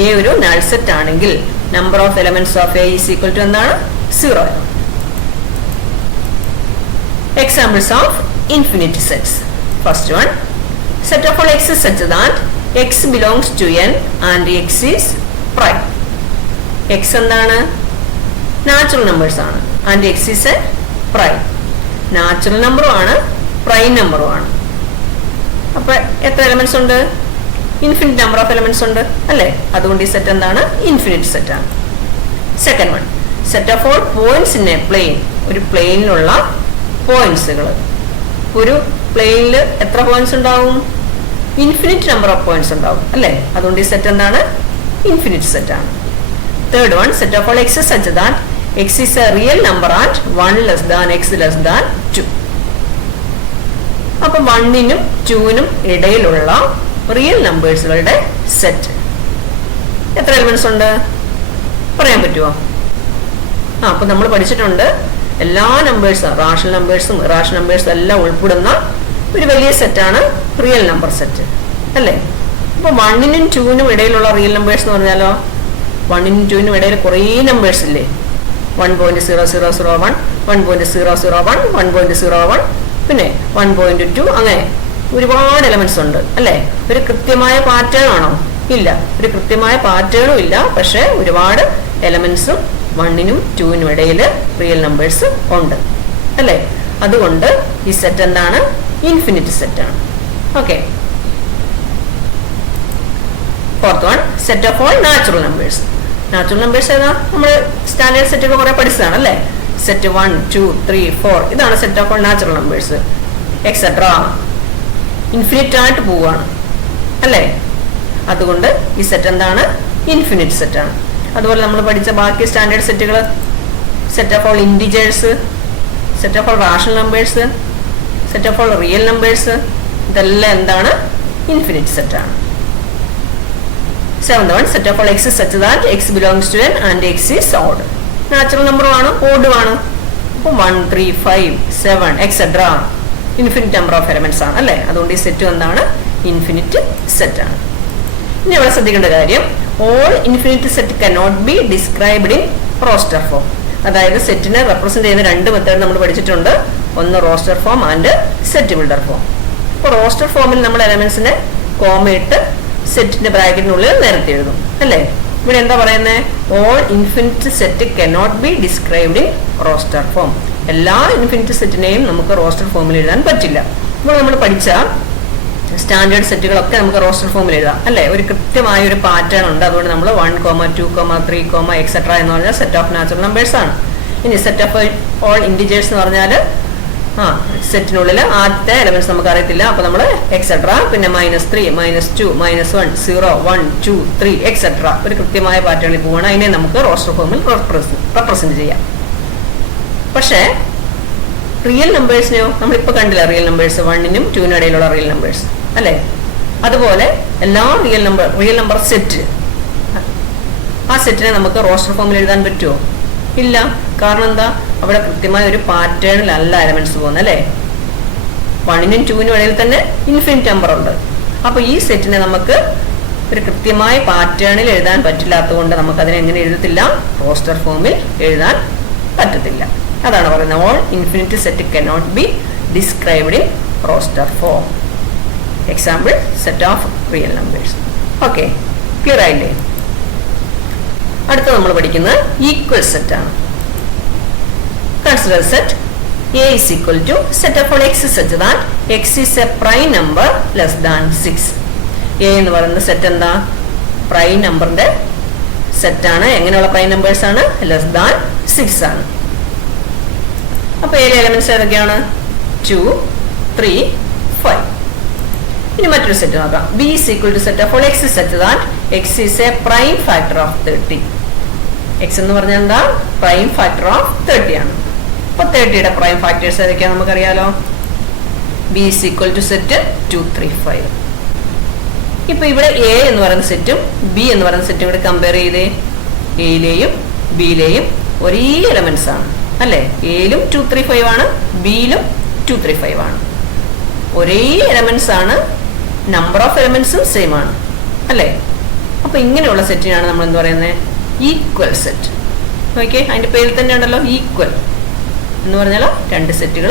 A ഒരു null set ആണെങ്കിൽ number of elements of A is equal to എന്താണ്? 0. Examples of infinity sets. First one, set of all x is such that x belongs to n and x is prime. X എന്താണ്? നാച്ചുറൽ നമ്പേഴ്സ് ആണ് and x is a prime. Natural നമ്പറും ആണ് പ്രൈം നമ്പറും ആണ്. അപ്പൊ എത്ര എലമെന്റ്സ് ഉണ്ട്? ഇൻഫിനിറ്റ് നമ്പർ ഓഫ് എലമെന്റ്സ് ഉണ്ട് അല്ലേ. അതുകൊണ്ട് ഈ സെറ്റ് എന്താണ്? ഇൻഫിനിറ്റ് സെറ്റ് ആണ്. Second one, set of all points in a plane. ഒരു പ്ലെയിനിലുള്ള പോയിന്റ്സുകൾ. ഒരു പ്ലെയിനിൽ എത്ര പോയിന്റ്സ് ഉണ്ടാവും? ഇൻഫിനിറ്റ് നമ്പർ ഓഫ് പോയിന്റ്സ് ഉണ്ടാവും അല്ലേ. അതുകൊണ്ട് ഈ സെറ്റ് എന്താണ്? ഇൻഫിനിറ്റ് സെറ്റ് ആണ്. Third one, set of all x such that x is a real number at 1 less than x less than 2. അപ്പോൾ 1നും 2നും ഇടയിലുള്ള റിയൽ നമ്പേഴ്സുകളുടെ സെറ്റ്. എത്ര എലിമെന്റ്സ് ഉണ്ട് പറയാൻ പറ്റുമോ? അപ്പോൾ നമ്മൾ പഠിച്ചിട്ടുണ്ട് എല്ലാ നമ്പേഴ്സും റാഷണൽ നമ്പേഴ്സും ഇറാഷണൽ നമ്പേഴ്സും എല്ലാം ഉൾപ്പെടുന്ന ഒരു വലിയ സെറ്റാണ് റിയൽ നമ്പർ സെറ്റ് അല്ലേ. അപ്പോൾ 1നും 2നും ഇടയിലുള്ള റിയൽ നമ്പേഴ്സ് എന്ന് പറഞ്ഞാലോ 1നും 2നും ഇടയിൽ കുറേ നമ്പേഴ്സ് ഇല്ലേ. 1.0001, 1.001, 1.01, പിന്നെ 1.2, അങ്ങനെ ഒരുപാട് എലമെന്റ്സ് ഉണ്ട് അല്ലേ. ഒരു കൃത്യമായ പാറ്റേൺ ആണോ? ഇല്ല, ഒരു കൃത്യമായ പാറ്റേണും ഇല്ല. പക്ഷെ ഒരുപാട് എലമെന്റ്സും 1നും 2നും ഇടയിൽ റിയൽ നമ്പേഴ്സ് ഉണ്ട് അല്ലേ. അതുകൊണ്ട് ഈ സെറ്റ് എന്താണ്? ഇൻഫിനിറ്റ് സെറ്റ് ആണ്. Okay. Fourth one, set of all natural numbers. Natural numbers ഏതാ? നമ്മൾ സ്റ്റാൻഡേർഡ് സെറ്റ് ഒക്കെ കുറെ പഠിച്ചതാണ് അല്ലേ. സെറ്റ് 1, 2, 3, 4 ഇതാണ് set of all natural numbers. Et cetera infinite ആയിട്ട് പോവുകയാണ് അല്ലേ. അതുകൊണ്ട് ഈ സെറ്റ് എന്താണ്? ഇൻഫിനിറ്റ് സെറ്റ് ആണ്. അതുപോലെ നമ്മൾ പഠിച്ച ബാക്കി സ്റ്റാൻഡേർഡ് സെറ്റുകൾ, set of all integers, set of all rational numbers, set of all real numbers, ഇതെല്ലാം എന്താണ്? ഇൻഫിനിറ്റ് സെറ്റ് ആണ്. Seventh one, set of all x is such that x belongs to n and x is odd. Natural നമ്പറും ആണ് ഓഡും ആണ്. അപ്പോൾ 1, 3, 5, 7 et cetera infinite number of elements ആണ് അല്ലേ. അതുകൊണ്ട് ഈ സെറ്റ് എന്താണ്? ഇൻഫിനിറ്റ് സെറ്റ് ആണ്. ഇനി അവിടെ ശ്രദ്ധിക്കേണ്ട കാര്യം, all infinite set cannot be described in roster form. അതായത് സെറ്റിനെ റെപ്രസെന്റ് ചെയ്യുന്ന രണ്ട് മെത്തേഡ് നമ്മൾ പഠിച്ചിട്ടുണ്ട്. ഒന്ന് roster form and set builder form. അപ്പോൾ റോസ്റ്റർ ഫോമിൽ നമ്മൾ എലമെന്റ്സിനെ കോമയിട്ട് സെറ്റിന്റെ ബ്രാക്കറ്റിനുള്ളിൽ നിരത്തി എഴുതും അല്ലേ. ഇവിടെ എന്താ പറയുന്നത്? All infinite set cannot be described in roster form. എല്ലാ ഇൻഫിനിറ്റ് സെറ്റിനെയും നമുക്ക് റോസ്റ്റർ ഫോമിൽ എഴുതാൻ പറ്റില്ല. ഇപ്പോൾ നമ്മൾ പഠിച്ച സ്റ്റാൻഡേർഡ് സെറ്റുകളൊക്കെ നമുക്ക് റോസ്റ്റർ ഫോമിൽ എഴുതാം അല്ലേ. ഒരു കൃത്യമായ ഒരു പാറ്റേൺ ഉണ്ട്. അതുകൊണ്ട് നമ്മൾ 1, 2, 3, എക്സെട്രാ എന്ന് പറഞ്ഞാൽ സെറ്റ് ഓഫ് നാച്ചുറൽ നമ്പേഴ്സ് ആണ്. ഇനി സെറ്റ് ഓഫ് ഓൾ ഇൻഡിജേഴ്സ് എന്ന് പറഞ്ഞാൽ സെറ്റിനുള്ളിൽ ആദ്യത്തെ എലമെന്റ്സ് നമുക്ക് അറിയത്തില്ല. അപ്പൊ നമ്മൾ എക്സെട്രാ, പിന്നെ -3, -2, -1, 0, 1, 2, 3 എക്സെട്രാ ഒരു കൃത്യമായ പാറ്റേണിൽ പോവാണ്. അതിനെ നമുക്ക് റോസ്റ്റർ ഫോമിൽ റെപ്രസെന്റ് ചെയ്യാം. പക്ഷേ റിയൽ നമ്പേഴ്സിനെയോ നമ്മളിപ്പോൾ കണ്ടില്ല. റിയൽ നമ്പേഴ്സ് 1നും 2നും ഇടയിലുള്ള റിയൽ നമ്പേഴ്സ് അല്ലേ. അതുപോലെ എല്ലാ റിയൽ നമ്പർ സെറ്റ്, ആ സെറ്റിനെ നമുക്ക് റോസ്റ്റർ ഫോമിൽ എഴുതാൻ പറ്റുമോ? ഇല്ല. കാരണം എന്താ? അവിടെ കൃത്യമായ ഒരു പാറ്റേണിലല്ല എലമെന്റ്സ് പോകുന്നത് അല്ലേ. 1നും 2നും ഇടയിൽ തന്നെ ഇൻഫിനിറ്റ് നമ്പർ ഉണ്ട്. അപ്പൊ ഈ സെറ്റിനെ നമുക്ക് ഒരു കൃത്യമായ പാറ്റേണിൽ എഴുതാൻ പറ്റില്ലാത്തതുകൊണ്ട് നമുക്ക് അതിനെ എങ്ങനെ എഴുതത്തില്ല? റോസ്റ്റർ ഫോമിൽ എഴുതാൻ പറ്റത്തില്ല. അതാണ് പറയുന്നത് all infinite set cannot be described in roster form. Example set of real numbers. Okay, clear ആയില്ലേ? അടുത്ത നമ്മൾ പഠിക്കുന്നത് ഈക്വൽ സെറ്റ് ആണ്. Consider set A is equal to set of all x such that x is a prime number less than 6. A എന്ന് പറയുന്ന സെറ്റ് എന്താ? പ്രൈം നമ്പറിന്റെ സെറ്റ് ആണ്. എങ്ങനെയുള്ള പ്രൈം നമ്പേഴ്സ് ആണ്? ലെസ് ദാൻ 6 ആണ്. അപ്പൊ ഏത് എലമെന്റ്സ് ഏതൊക്കെയാണ്? 2, 3, 5. ഇനി മറ്റൊരു സെറ്റ് നോക്കാം. B is equal to set of all x such that x is a prime factor of 30. x എന്ന് പറഞ്ഞാൽ എന്താ? പ്രൈം ഫാക്ടർ ഓഫ് 30 ആണ്. അപ്പൊ 30യുടെ പ്രൈം ഫാക്ടേഴ്സ് ഏതൊക്കെയാണ് നമുക്കറിയാലോ. B is equal to set 2 3 5. ഇപ്പൊ ഇവിടെ എ എന്ന് പറയുന്ന സെറ്റും ബി എന്ന് പറയുന്ന സെറ്റും ഇവിടെ കമ്പയർ ചെയ്തേ. എയിലെയും ബിയിലെയും ഒരേ എലമെന്റ്സ് ആണ് അല്ലെ. എയിലും 2 3 5 ആണ്, ബിയിലും 2 3 5 ആണ്. ഒരേ എലമെന്റ്സ് ആണ്, നമ്പർ ഓഫ് എലമെന്റ്സും സെയിം ആണ് അല്ലെ. അപ്പൊ ഇങ്ങനെയുള്ള സെറ്റിനാണ് നമ്മൾ എന്ത് പറയുന്നത്? Equal set. ഓക്കെ, അതിന്റെ പേരിൽ തന്നെ ഉണ്ടല്ലോ ഈക്വൽ എന്ന് പറഞ്ഞാലോ രണ്ട് സെറ്റുകൾ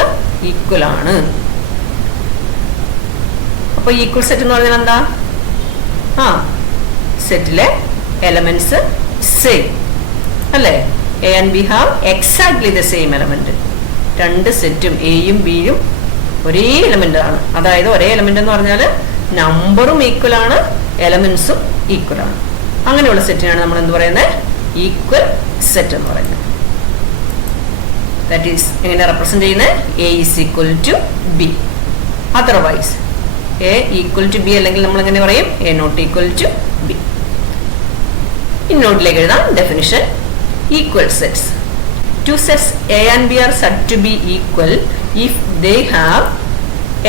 ഈക്വൽ ആണ്. അപ്പൊ ഈക്വൽ സെറ്റ് എന്ന് പറഞ്ഞാൽ എന്താ? സെറ്റിലെ എലമെന്റ്സ് സെയിം അല്ലെ. A and B have exactly the same element. രണ്ട് സെറ്റും എയും ബിയും ഒരേ എലമെന്റ് ആണ്. അതായത് ഒരേ എലമെന്റ് എന്ന് പറഞ്ഞാൽ നമ്പറും ഈക്വൽ ആണ്, എലമെന്റ്സും ഈക്വൽ ആണ്. അങ്ങനെയുള്ള സെറ്റിനാണ് നമ്മൾ എന്ത് പറയുന്നത്? ഈക്വൽ സെറ്റ് എന്ന് പറയുന്നത്. ദാറ്റ് ഈസ് എങ്ങനെ റെപ്രസെന്റ് ചെയ്യുന്നത്? A is equal to B. Otherwise A equal to B അല്ലെങ്കിൽ നമ്മൾ എങ്ങനെ പറയും? A not equal to B. ഇൻ നോട്ടിലേക്ക് എഴുതാം definition. Equal sets. Two sets A and B are said to be equal if they have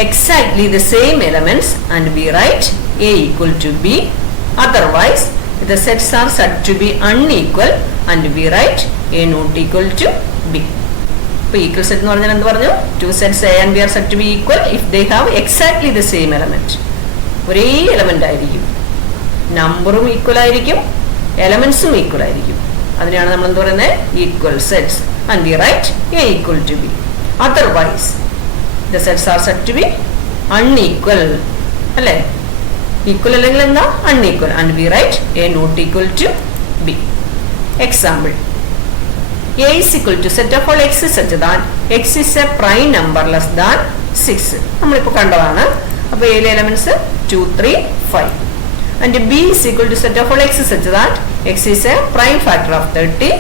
exactly the same elements and we write A equal to B. Otherwise, the sets are said to be unequal and we write A not equal to B. ഇപ്പോൾ ഈക്വൽ സെറ്റ് എന്ന് പറഞ്ഞാൽ എന്ത് പറഞ്ഞു? Two sets A and B are said to be equal if they have exactly the same element. ഒരേ എലമെന്റ് ആയിരിക്കും, നമ്പറും ഈക്വൽ ആയിരിക്കും, എലമെന്റ്സും ഈക്വൽ ആയിരിക്കും. അതിനെയാണ് നമ്മൾ എന്ത് പറയുന്നത്? Equal sets and we write a equal to B. Otherwise the sets are said to be unequal അല്ലേ. ഈക്വൽ അല്ലെങ്കിൽ എന്താ? unequal and we write A not equal to B. Example, A is equal to set of all x such that x is a prime number less than 6. നമ്മളിപ്പോൾ കണ്ടതാണ്. അപ്പോൾ എയിലെ elements 2 3 5 and B is equal to set of all x such that x is a prime factor of 30.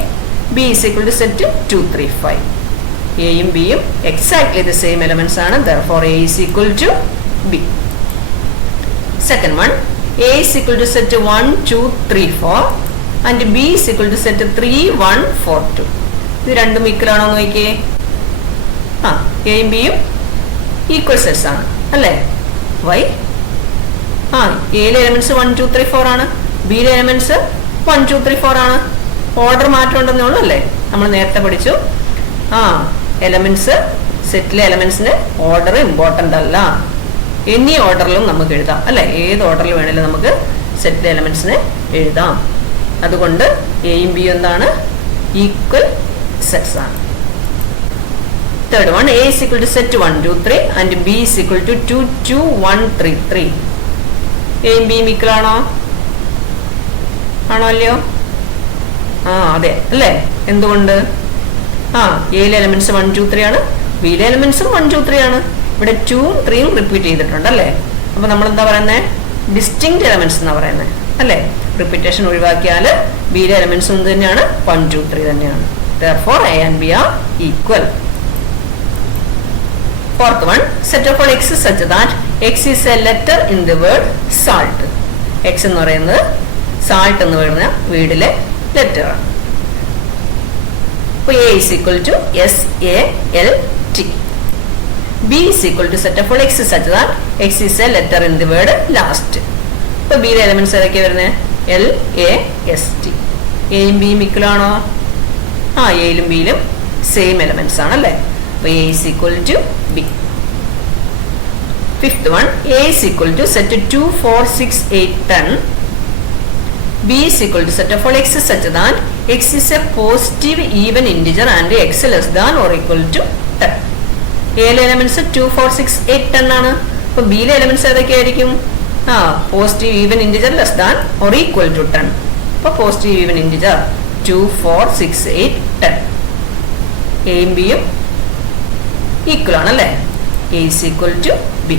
B is equal to set 2 3 5. എയും ബിയും എക്സാക്ട്ലി ദ സെയിം എലമെന്റ്സ് ആണ്. therefore A is equal to B. Second one, A is equal to set 1 2 3 4 and B is equal to set 3 1 4 2. ഇത് രണ്ടും ഈക്വൽ ആണോ എന്ന് നോക്കിയേ. എയും ബിയും ഈക്വൽ സെറ്റ്സ് ആണ് അല്ലേ. വൈ? എയിലെ എലമെന്റ്സ് 1 2 3 4 ആണ്, ബിയിലെ എലമെന്റ്സ് 1 2 3 4 ആണ്. ഓർഡർ മാറ്റം ഉണ്ടെന്നേ ഉള്ളൂ അല്ലേ. നമ്മൾ നേരത്തെ പഠിച്ചു എലമെന്റ്സ്, സെറ്റിലെ എലമെന്റ്സിന് ഓർഡർ ഇമ്പോർട്ടന്റ് അല്ല. എനി ഓർഡറിലും നമുക്ക് എഴുതാം അല്ലെ. ഏത് ഓർഡറിൽ വേണേലും നമുക്ക് സെറ്റിലെ എലമെന്റ്സിനെ എഴുതാം. അതുകൊണ്ട് എയും ബിയും എന്താണ്? ഈക്വൽ സെറ്റ്സ് ആണ്. Third one, A is equal to set 1 2 3 and B is equal to 2 2 1 3 3. എയും ബിയും ഈക്വൽ ആണോ? ആണോ അല്ലയോ? അതെ അല്ലേ. എന്തുകൊണ്ട്? എയിലെ എലമെന്റ്സ് 1 2 3 ആണ്, ബിയിലെ എലമെന്റ്സും 1 2 3 ആണ്. ഇവിടെ 2ഉം 3ഉം റിപ്പീറ്റ് ചെയ്തിട്ടുണ്ട് അല്ലേ. അപ്പൊ നമ്മൾ എന്താ പറയുന്നത്? ഡിസ്റ്റിങ്ക്ട് എലമെന്റ്സ് എന്നാ പറയുന്നത് അല്ലേ. റിപ്പീറ്റേഷൻ ഒഴിവാക്കിയാൽ ബിയിലെ എലമെന്റ്സും തന്നെയാണ്, 1 2 3 തന്നെയാണ്. therefore A and B are equal. Fourth one, set of all x such that x is a letter in the word salt. x എന്ന് പറയുന്നത് salt എന്ന് പറയുന്ന വേർഡിലെ ലെറ്റർ ആണ്. A is equal to SALT. B is equal to set of all x such that x is a letter in the word last. അപ്പോൾ ബിയിലെ എലമെന്റ്സ് ഏതൊക്കെയാണ് വരുന്നത്? LAST. എയും ബിയും ഈക്വൽ ആണോ? എയിലും ബിയിലും സെയിം എലമെന്റ്സ് ആണ് അല്ലേ. അപ്പോൾ A is equal to B. Fifth one, A is equal to set 2 4 6 8 10. B is equal to set of all x such that x is a positive even integer and x less than or equal to 10. എയിലെ എലമെന്റ്സ് 2 4 6 8 10 ആണ്. അപ്പൊ ബിയിലെ എലമെന്റ്സ് ഏതൊക്കെയായിരിക്കും? Positive even integer less than or equal to 10. അപ്പൊ പോസിറ്റീവ് ഈവൻ ഇന്റിജർ 2 4 6 8 10. എയും ബിയും ഈക്വൽ ആണ് അല്ലേ. A is equal to B.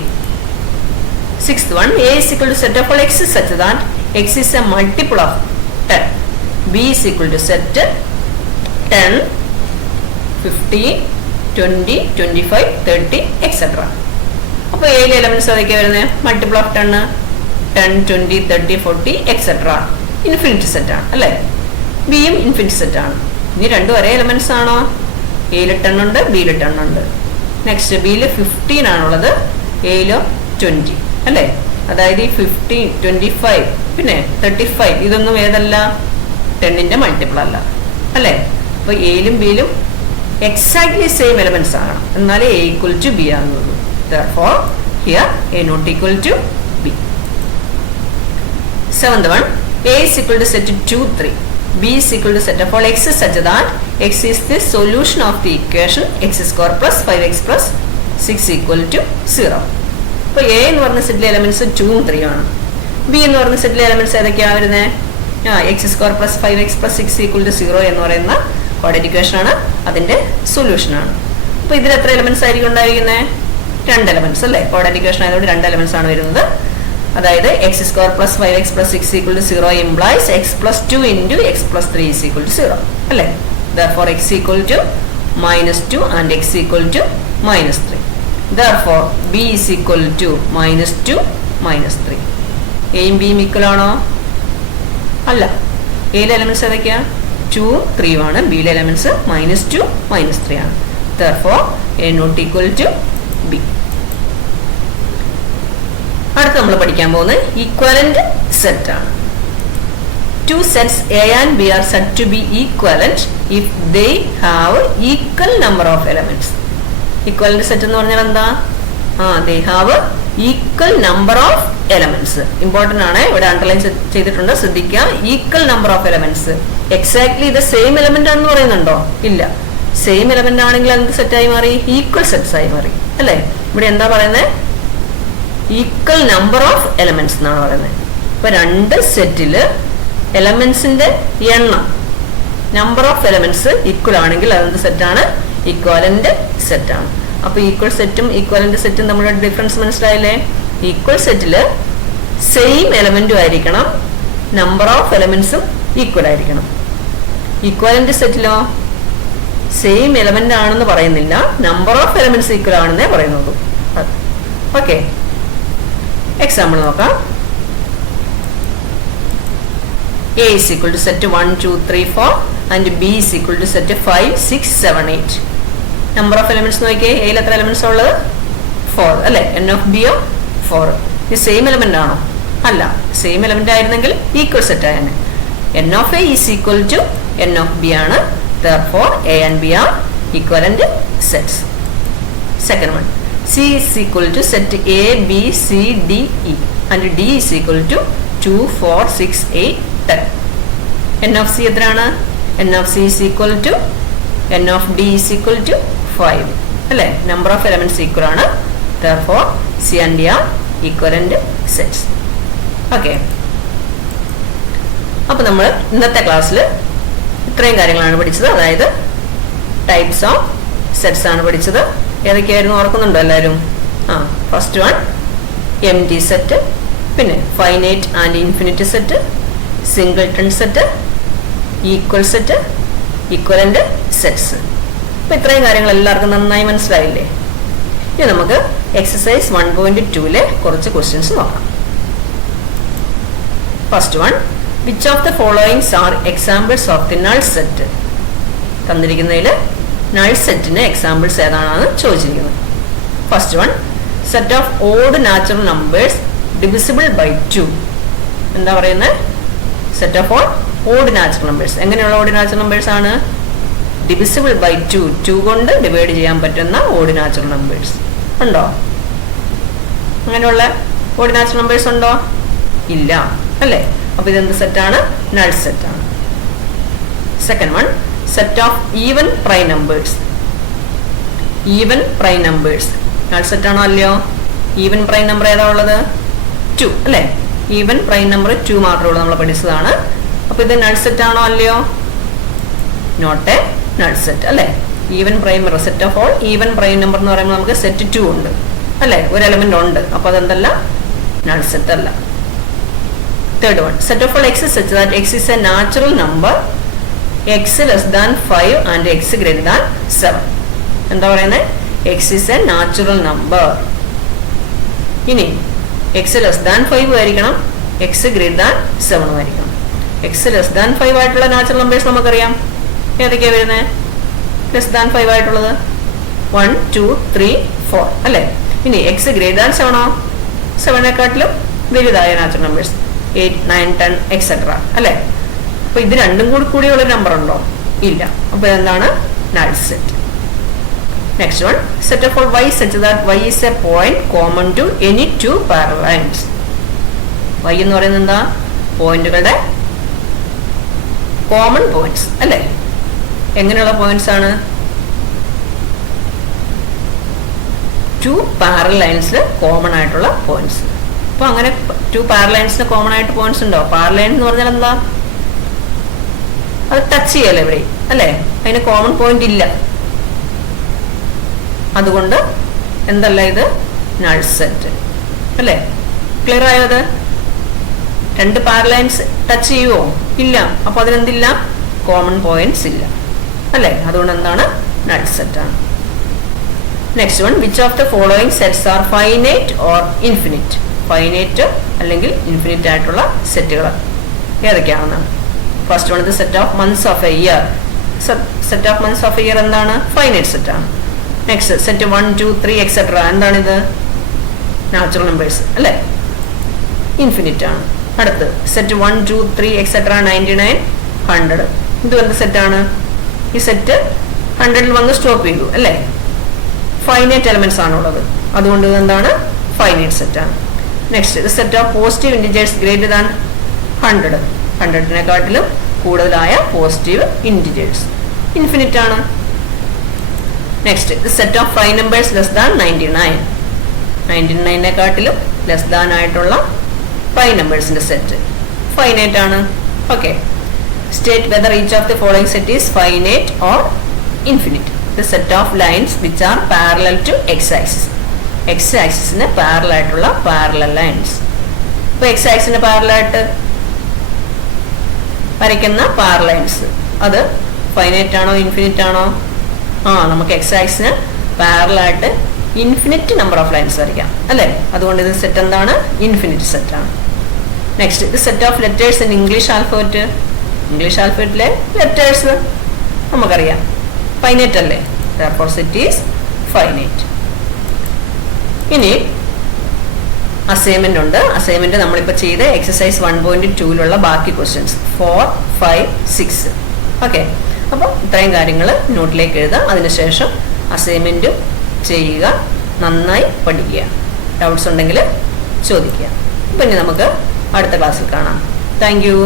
Sixth one, A is equal to set of all x such that x is a multiple of 10. B is equal to set 10 15 20 25 30 etc. അപ്പോൾ എയിലെ എലമെന്റ്സ് ഏതൊക്കെയാണ് വരുന്നത്? Multiple of 10 10 20 30 40 etc. Infinity set ആണ് അല്ലേ. ബിയും ഇൻഫിനിറ്റി സെറ്റ് ആണ്. ഇനി രണ്ടും ഒരേ എലമെന്റ്സ് ആണോ? എയിൽ 10 ഉണ്ട്, ബിയിൽ 10 ഉണ്ട്. നെക്സ്റ്റ് ബിയിൽ 15 ആണുള്ളത്, എയിലോ 20 അല്ലേ? അതായത് ഈ 15, 25 പിന്നെ 35 ഇതൊന്നും ഏതല്ല, 10ന്റെ മൾട്ടിപ്പിൾ അല്ല അല്ലേ? അപ്പൊ എയിലും ബിയിലും എക്സാക്ട്ലി സെയിം എലമെന്റ്സ് ആകണം, എന്നാലേ എ ഈക്വൽ ടു ബി ആകുന്നുള്ളൂ. Therefore, here A not equal to B. Seventh one, A is equal to set 2, 3. B is equal to set of all x such that x is the solution of the equation x square plus 5x plus 6 equal to 0. അപ്പോൾ A എന്ന് പറഞ്ഞ സെറ്റിലെ എലമെന്റ്സ് 2ഉം 3 ആണ്. B എന്ന് പറഞ്ഞ സെറ്റിലെ എലമെന്റ്സ് ഏതൊക്കെയാണ് വരുന്നത്? x square plus 5x plus 6 equal to 0 എന്ന് പറയുന്ന ക്വാഡ്രാറ്റിക് ഇക്വേഷൻ ആണ്, അതിന്റെ സൊല്യൂഷൻ ആണ്. അപ്പോൾ ഇതിൽ എത്ര എലമെന്റ്സ് ആയിരിക്കും ഉണ്ടായിരിക്കുന്നത്? 2 എലമെന്റ്സ് അല്ലേ? ക്വാഡ്രാറ്റിക് ഇക്വേഷൻ ആയതുകൊണ്ട് 2 എലമെന്റ്സ് ആണ് വരുന്നത്. അതായത് x square plus 5x plus 6 equal to 0 implies x plus 2 into x plus 3 is equal to 0 അല്ലേ? Therefore x equal to -2 and x equal to -3. Therefore b is equal to -2 -3. എയും ബിയും ഈക്വൽ ആണോ? അല്ല. എയിലെ എലമെന്റ്സ് ഏതൊക്കെയാ? 2ഉം 3ഉം ആണ്. ബിയിലെ എലമെന്റ്സ് -2 -3 ആണ്. Therefore a not equal to b. അടുത്ത നമ്മൾ പഠിക്കാൻ പോകുന്നത് ഈക്വലന്റ് സെറ്റ് ആണ്. Two sets A and B are said to be equivalent if they have equal number of elements. Equivalent set എന്ന് പറഞ്ഞാൽ എന്താ? They have equal number of elements. Important ആണ്, ഇവിടെ അണ്ടർലൈൻ ചെയ്തിട്ടുണ്ട്, ശ്രദ്ധിക്കുക. Equal number of elements. Exactly the same element ആണെന്ന് പറയുന്നുണ്ടോ? ഇല്ല. സെയിം എലമെന്റ് ആണെങ്കിൽ എന്ത് സെറ്റായി മാറി? ഈക്വൽ സെറ്റ്സ് ആയി മാറി അല്ലേ? ഇവിടെ എന്താ പറയുന്നത്? ഈക്വൽ നമ്പർ ഓഫ് എലമെന്റ്സ് എന്നാണ് പറയുന്നത്. ഇപ്പൊ 2 സെറ്റില് എലമെന്റ്സിന്റെ എണ്ണം, നമ്പർ ഓഫ് എലമെന്റ്സ് ഈക്വൽ ആണെങ്കിൽ അതെന്ത് സെറ്റാണ്? ഈക്വലന്റ് സെറ്റ് ആണ്. അപ്പൊ ഈക്വൽ സെറ്റും ഈക്വലന്റ് സെറ്റും നമ്മുടെ ഡിഫറൻസ് മനസ്സിലായില്ലേ? ഈക്വൽ സെറ്റില് സെയിം എലമെന്റും ആയിരിക്കണം, നമ്പർ ഓഫ് എലമെന്റ്സും ഈക്വൽ ആയിരിക്കണം. ഈക്വലന്റ് സെറ്റിലോ സെയിം എലമെന്റ് ആണെന്ന് പറയുന്നില്ല, നമ്പർ ഓഫ് എലമെന്റ്സ് ഈക്വൽ ആണെന്നേ പറയുന്നുള്ളൂ. ഓക്കെ, എക്സാമ്പിൾ നോക്കാം. A is equal to set 1, 2, 3, 4 and B is equal to set 5, 6, 7, 8. Number of elements നോക്കിയേ. എയിൽ എത്ര എലമെന്റ്സ് ഉള്ളത്? 4 അല്ലെ? n of b 4. ഇത് സെയിം എലമെന്റ് ആണോ? അല്ല. സെയിം എലമെന്റ് ആയിരുന്നെങ്കിൽ ഈക്വൽ സെറ്റ് ആയാണ്. n of a is equal to n of b ആണ്. Therefore a and b are equivalent sets. Second one, C is equal to set A, B, C, D, E and D is equal to 2, 4, 6, 8, 10. n of C എത്രയാണ്? n of C is equal to n of D is equal to 5 അല്ലേ? നമ്പർ ഓഫ് എലമെന്റ്സ് ഈക്വൽ ആണ്. Therefore C and D are equivalent sets. Okay, അപ്പൊ നമ്മൾ ഇന്നത്തെ ക്ലാസ്സിൽ ഇത്രയും കാര്യങ്ങളാണ് പഠിച്ചത്. അതായത് ടൈപ്സ് ഓഫ് സെറ്റ്സ് ആണ് പഠിച്ചത്. ഏതൊക്കെയായിരുന്നു ഓർക്കുന്നുണ്ടോ എല്ലാവരും? First one empty set, പിന്നെ finite and infinite set, singleton set, equal set, equivalent sets. അപ്പൊ ഇത്രയും കാര്യങ്ങൾ എല്ലാവർക്കും നന്നായി മനസ്സിലായില്ലേ? ഇനി നമുക്ക് എക്സസൈസ് 1.2 കുറച്ച് ക്വസ്റ്റ്യൻസ് നോക്കാം. First one, which of the following are examples of the null set? തന്നിരിക്കുന്നതിൽ null സെറ്റിന് എക്സാമ്പിൾസ് ഏതാണെന്ന് ചോദിച്ചിരിക്കുന്നത്. First one, set of odd natural numbers divisible by 2. എന്താ പറയുന്നത്? Set of all odd natural numbers. എങ്ങനെയുള്ള ഓഡ് നാച്ചുറൽ നമ്പേഴ്സ് ആണ്? Divisible by 2. 2 കൊണ്ട് ഡിവൈഡ് ചെയ്യാൻ പറ്റുന്ന ഓഡ് നാച്ചുറൽ നമ്പേഴ്സ് ഉണ്ടോ? അങ്ങനെയുള്ള ഓഡ് നാച്ചുറൽ നമ്പേഴ്സ് ഉണ്ടോ? ഇല്ല അല്ലേ? അപ്പൊ ഇതെന്ത് സെറ്റാണ്? നൾ സെറ്റാണ്. Second one, set of even prime numbers. Even prime numbers null സെറ്റാണോ അല്ലയോ? ഈവൻ പ്രൈം നമ്പർ ഏതാ ഉള്ളത്? 2 അല്ലേ? ഈവൻ പ്രൈം നമ്പർ 2 മാത്രമേ ഉള്ളൂ, നമ്മൾ പഠിച്ചതാണ്. അപ്പൊ ഇത് നൾ സെറ്റ് ആണോ അല്ലയോ? നോട്ട് എ നൾ സെറ്റ് അല്ലേ? Even prime number, set of all even prime number എന്ന് പറയുമ്പോൾ നമുക്ക് സെറ്റ് 2 ഉണ്ട് അല്ലേ? ഒരു എലമെന്റ് ഉണ്ട്, അപ്പൊ അതെന്തല്ല? നൾ സെറ്റ് അല്ല. Third one, set of all x such that x is a natural number, x less than 5 and x greater than 7. എന്താ പറയുന്നത്? x is a natural number. ഇനി x less than 5 ആയിരിക്കണം, x greater than 7 ആയിരിക്കണം. x less than 5 ആയിട്ടുള്ള നാച്ചുറൽ നമ്പേഴ്സ് നമുക്കറിയാം. ഏതൊക്കെയാണ് വരുന്നത്? ലെസ് ദാൻ 5 ആയിട്ടുള്ളത് 1, 2, 3, 4 അല്ലേ? ഇനി എക്സ് ഗ്രേറ്റർ ദാൻ 7 ആണോ? 7നെക്കാട്ടിലും വലുതായ നാച്ചുറൽ നമ്പേഴ്സ് 8, 9, 10 എക്സെട്ര അല്ലേ? അപ്പൊ ഇത് രണ്ടും കൂടിയുള്ള നമ്പർ ഉണ്ടോ? ഇല്ല. അപ്പൊ എന്താണ്? Null set. Next one, set of all y such that y is a point common to any two parallel lines. y എന്ന് പറയുന്നത് എന്താ? പോയിന്റുകളുടെ കോമൺ പോയിന്റ്സ് അല്ലേ? എങ്ങനെയുള്ള പോയിന്റ്സ് ആണ്? ടു പാരലൽ ലൈൻസിൽ കോമൺ ആയിട്ടുള്ള പോയിന്റ്സ്. അപ്പൊ അങ്ങനെ ടു പാരലൽ ലൈൻസിന് കോമൺ ആയിട്ട് പോയിന്റ്സ് ഉണ്ടോ? പാരലൽ ലൈൻ എന്ന് പറഞ്ഞാൽ എന്താ? അത് ടച്ച് ചെയ്യല്ലേ ഇവിടെ അല്ലേ? അതിന് കോമൺ പോയിന്റ് ഇല്ല. അതുകൊണ്ട് എന്തല്ല ഇത്? നൾ സെറ്റ് അല്ലേ? ക്ലിയർ ആയോ? അത് രണ്ട് പാരലൽ ലൈൻസ് ടച്ച് ചെയ്യുവോ? ഇല്ല. അപ്പൊ അതിനെന്തില്ല? കോമൺ പോയിന്റ്സ് ഇല്ല അല്ലേ? അതുകൊണ്ട് എന്താണ്? നൾ സെറ്റ് ആണ്. Next one, which of the following sets are finite or infinite? Finite അല്ലെങ്കിൽ ഇൻഫിനിറ്റ് ആയിട്ടുള്ള സെറ്റുകൾ ഏതൊക്കെയാണെന്നാണ്. First one, set of months of a year. Set of months of a year എന്താണ്? ഫൈനൈറ്റ് സെറ്റ് ആണ്. നെക്സ്റ്റ്, സെറ്റ് 1, 2, 3 എക്സെട്ര എന്താണിത്? നാച്ചുറൽ നമ്പേഴ്സ് അല്ലേ? ഇൻഫിനിറ്റ് ആണ്. അടുത്ത് സെറ്റ് 1, 2, 3 എക്സെട്ര 99, 100 ഇത് എന്ത് സെറ്റാണ്? ഈ സെറ്റ് 100ൽ വന്ന് സ്റ്റോപ്പ് ചെയ്തു അല്ലേ? ഫൈനൈറ്റ് എലമെന്റ്സ് ആണുള്ളത്. അതുകൊണ്ട് എന്താണ്? ഫൈനൈറ്റ് സെറ്റ് ആണ്. Next, set of positive integers greater than 100. 100നെക്കാട്ടിലും കൂടുതലായ പോസിറ്റീവ് ഇൻറ്റിജേഴ്സ് ഇൻഫിനിറ്റ് ആണ്. Next, set of prime numbers less than 99. 99നെക്കാട്ടിലും ലെസ് ദാൻ ആയിട്ടുള്ള പ്രൈം നമ്പേഴ്സിന്റെ സെറ്റ് ഫൈനൈറ്റ് ആണ്. Okay. State whether each of the following set is finite or infinite. The set of lines which are parallel to X axis. X ആക്സിസിന് പാരലൽ ആയിട്ടുള്ള പാരലൽ ലൈൻസ്. ഇപ്പൊ എക്സ് ആക്സിന് പാരലൽ ആയിട്ട് വരയ്ക്കുന്ന പാരലൽ ലൈൻസ് അത് ഫൈനൈറ്റ് ആണോ ഇൻഫിനിറ്റ് ആണോ? നമുക്ക് എക്സ് ആക്സിന് പാരലൽ ആയിട്ട് ഇൻഫിനിറ്റ് നമ്പർ ഓഫ് ലൈൻസ് വരയ്ക്കാം അല്ലേ? അതുകൊണ്ട് ഇത് സെറ്റ് എന്താണ്? ഇൻഫിനിറ്റ് സെറ്റ് ആണ്. നെക്സ്റ്റ്, ഇത് set of letters in English alphabet. English ആൽഫബറ്റിലെ ലെറ്റേഴ്സ് നമുക്കറിയാം ഫൈനൈറ്റ് അല്ലേ? therefore set is finite. ഇനി അസൈൻമെന്റ് ഉണ്ട്. അസൈൻമെന്റ് നമ്മളിപ്പോൾ ചെയ്ത എക്സസൈസ് 1.2ലുള്ള ബാക്കി ക്വസ്റ്റ്യൻസ് 4, 5, 6. ഓക്കെ. അപ്പോൾ ഇത്രയും കാര്യങ്ങൾ നോട്ടിലേക്ക് എഴുതുക. അതിനുശേഷം അസൈൻമെന്റും ചെയ്യുക. നന്നായി പഠിക്കുക. ഡൗട്ട്സ് ഉണ്ടെങ്കിൽ ചോദിക്കുക. പിന്നെ നമുക്ക് അടുത്ത ക്ലാസ്സിൽ കാണാം. Thank you.